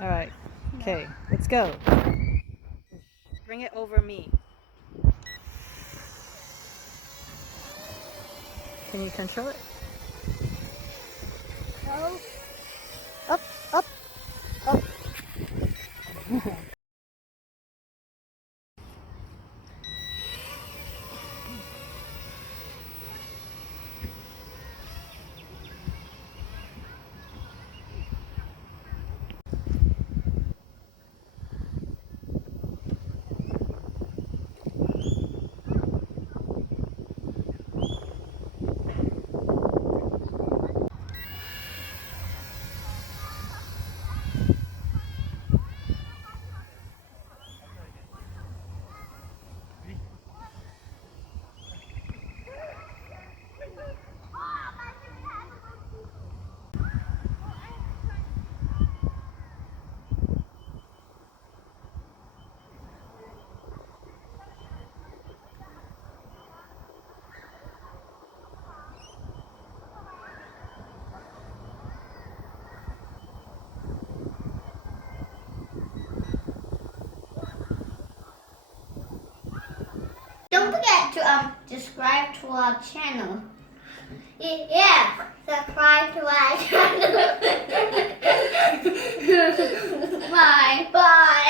All right. Okay, let's go. Bring it over me. Can you control it? No. Up, up, up. Don't forget to subscribe to our channel. Yeah, subscribe to our channel. Bye. Bye.